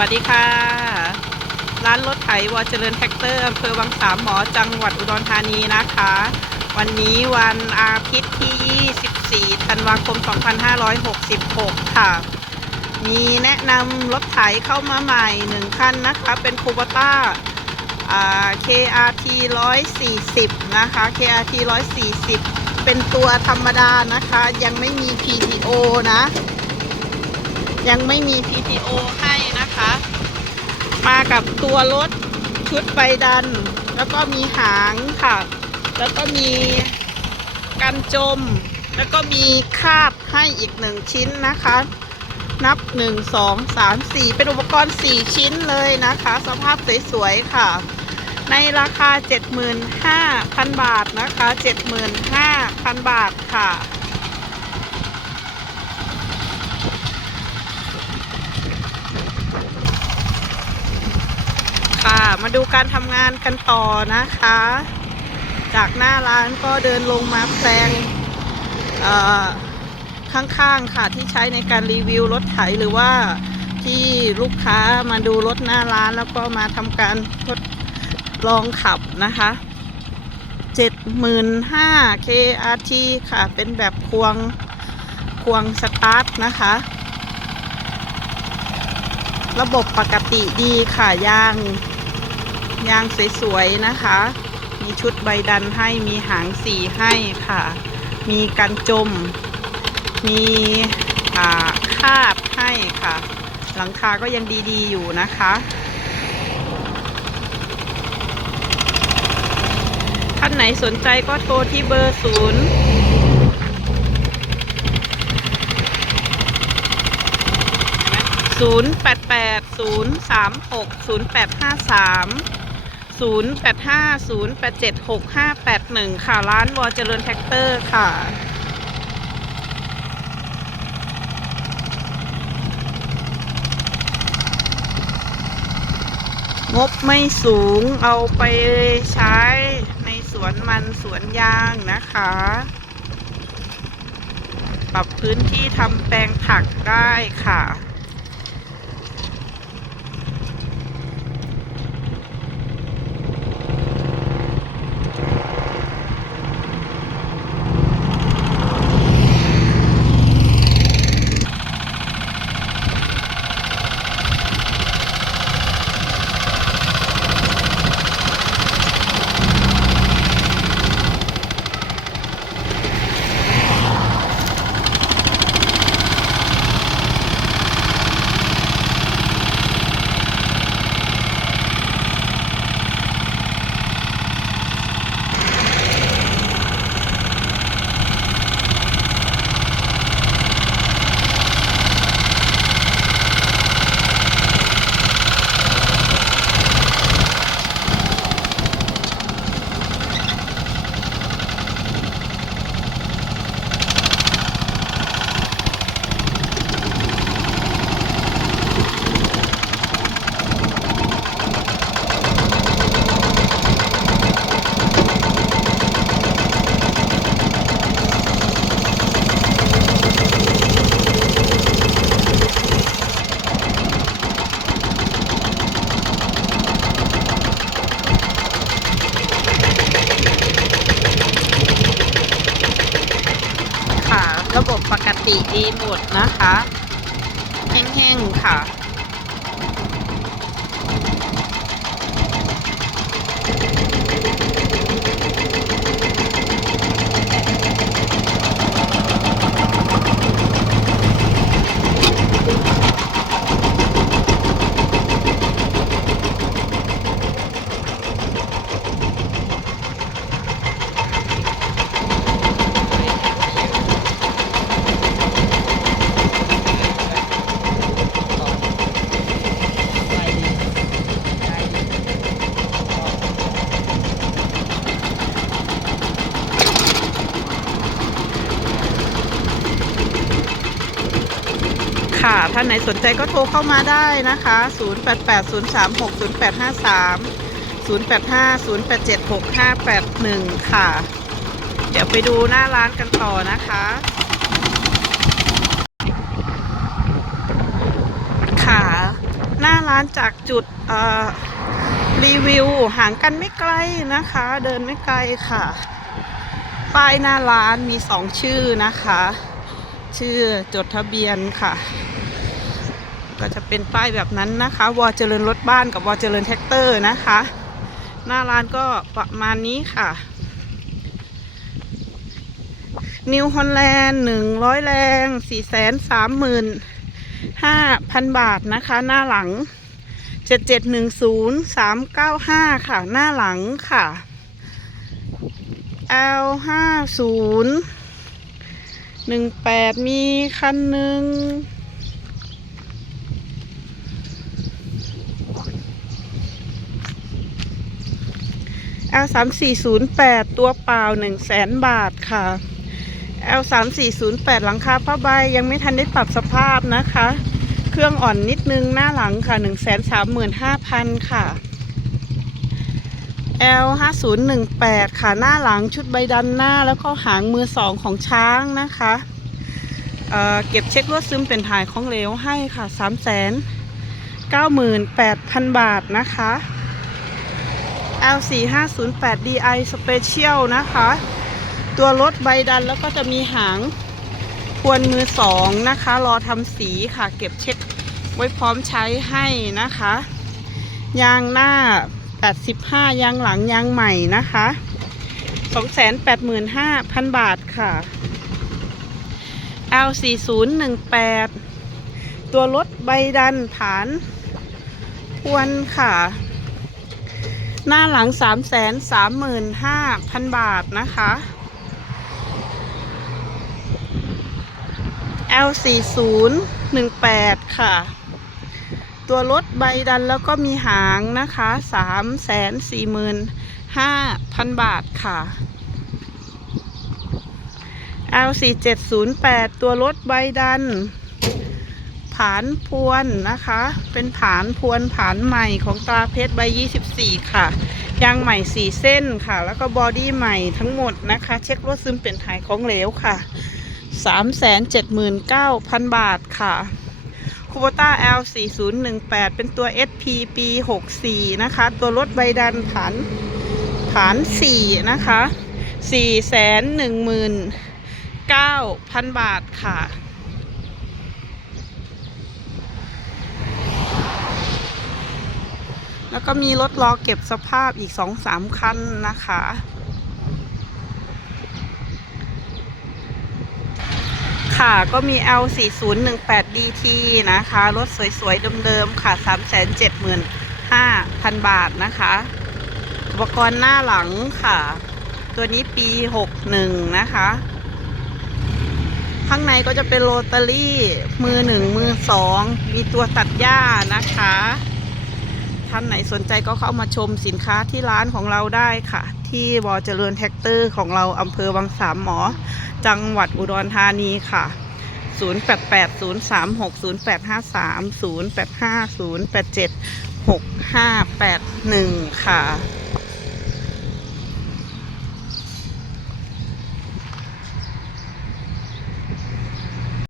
วัสดีค่ะ ร้านรถไถวอเจริญแท็กเตอร์อำเภอวังสามหมอจังหวัดอุดรธานีนะคะ วันนี้วันอาทิตย์ที่ 24 ธันวาคม 2566 ค่ะ มีแนะนำรถไถเข้ามาใหม่หนึ่งคันนะคะ เป็นคูบต้า KRT 140 นะคะ KRT 140 เป็นตัวธรรมดานะคะ ยังไม่มี PTO นะ ยังไม่มี PTO ให้ มากับตัวรถชุดใบดัน แล้วก็มีหางค่ะ แล้วก็มีกันจม แล้วก็มีคาบให้อีกหนึ่งชิ้นนะคะ นับ1 2 3 4เป็นอุปกรณ์4ชิ้นเลยนะคะ สภาพสวยๆค่ะ ในราคา 75,000 บาทนะคะ 75,000 บาทค่ะ ค่ะ มาดูการทำงานกันต่อนะคะ จากหน้าร้านก็เดินลงมาแปลงข้างๆค่ะที่ใช้ในการรีวิวรถไถหรือว่าที่ลูกค้ามาดูรถหน้าร้านแล้วก็มาทำการทดลองขับนะคะ75,000 KRT ค่ะ เป็นแบบควงควงสตาร์ทนะคะ ระบบปกติดีค่ะยาง ยางสวยๆนะคะ มีชุดใบดันให้มีหางสีให้ค่ะ มีกันจม มีคาดให้ค่ะ หลังคาก็ยังดีๆอยู่นะคะท่านไหนสนใจก็โทรที่เบอร์ศูนย์ศูนย์แปดแปดศูนย์สามหกศูนย์แปดห้าสาม ศูนย์แปดห้าศูนย์แปดเจ็ดหกห้าแปดหนึ่งค่ะ ร้านวอเจริญแท็กเตอร์ค่ะงบไม่สูงเอาไปใช้ในสวนมันสวนยางนะคะ ปรับพื้นที่ทำแปลงผักได้ค่ะ ระบบปกติ ดีหมดนะคะ แห้งๆค่ะ ค่ะ ท่านไหนสนใจก็โทรเข้ามาได้นะคะ 0880360853 0850876581 ค่ะ เดี๋ยวไปดูหน้าร้านกันต่อนะคะ ค่ะ หน้าร้านจากจุดรีวิวห่างกันไม่ไกลนะคะ เดินไม่ไกลค่ะ ป้ายหน้าร้านมีสองชื่อนะคะ ชื่อจดทะเบียนค่ะ ก็จะเป็นป้ายแบบนั้นนะคะวอเจริญรถบ้านกับวอเจริญแท็กเตอร์นะคะ หน้าร้านก็ประมาณนี้ค่ะนิวฮอลแลนด์หนึ่งร้อยแรงสี่แสนสามหมื่นห้าพันบาทนะคะ หน้าหลังเจ็ดเจ็ดหนึ่งศูนย์สามเก้าห้าค่ะ หน้าหลังค่ะ L ห้าศูนย์หนึ่งแปดมีคันหนึ่ง L สามสี่ศูนย์แปดตัวเปล่าหนึ่งแสนบาทค่ะ L สามสี่ศูนย์แปดหลังคาผ้าใบยังไม่ทันได้ปรับสภาพนะคะ เครื่องอ่อนนิดนึงหน้าหลังค่ะหนึ่งแสนสามหมื่นห้าพันค่ะ L ห้าศูนย์หนึ่งแปดค่ะหน้าหลังชุดใบดันหน้าแล้วก็หางมือสองของช้างนะคะเเก็บเช็ครวดซึมเป็นถ่ายของเหลวให้ค่ะสามแสนเก้าหมื่นแปดพันบาทนะคะ L 4 5 0 8 DI Special นะคะ ตัวรถใบดันแล้วก็จะมีหางควนมือสองนะคะ รอทำสีค่ะ เก็บเช็คไว้พร้อมใช้ให้นะคะ ยางหน้า 85 ยางหลังยางใหม่นะคะ 285,000 บาทค่ะ L 4 0 1 8 ตัวรถใบดันฐานควนค่ะ หน้าหลัง 3 3 5 0 0 0 บาทนะคะ L 4 0 1 8 ค่ะ ตัวรถใบดันแล้วก็มีหางนะคะ 3 4 5 0 0 0 บาทค่ะ L 4 7 0 8 ตัวรถใบดัน ผานพวนนะคะ เป็นผานพวนผานใหม่ของตราเพชรใบ 24 ค่ะ ยางใหม่4เส้นค่ะ แล้วก็บอดี้ใหม่ทั้งหมดนะคะ เช็ครถซึมเป็นถ่ายของเหลวค่ะ 379,000 บาทค่ะคูโบต้า L 4018เป็นตัว SP ปี 64 นะคะ ตัวรถใบดันผานผาน 4 นะคะ 419,000 บาทค่ะ แล้วก็มีรถรอเก็บสภาพอีกสองสามคันนะคะ ค่ะก็มี L 4 0 1 8 DT นะคะ รถสวยๆเดิมๆค่ะ 375,000 บาทนะคะ อุปกรณ์หน้าหลังค่ะ ตัวนี้ปี 61 นะคะข้างในก็จะเป็นโรตารี่ มือหนึ่งมือสอง มีตัวตัดหญ้านะคะ ท่านไหนสนใจก็เข้ามาชมสินค้าที่ร้านของเราได้ค่ะ ที่วอเจริญแท็กเตอร์ของเราอำเภอบางสามหมอ จังหวัดอุดรธานีค่ะ 0880360853 0850876581 ค่ะ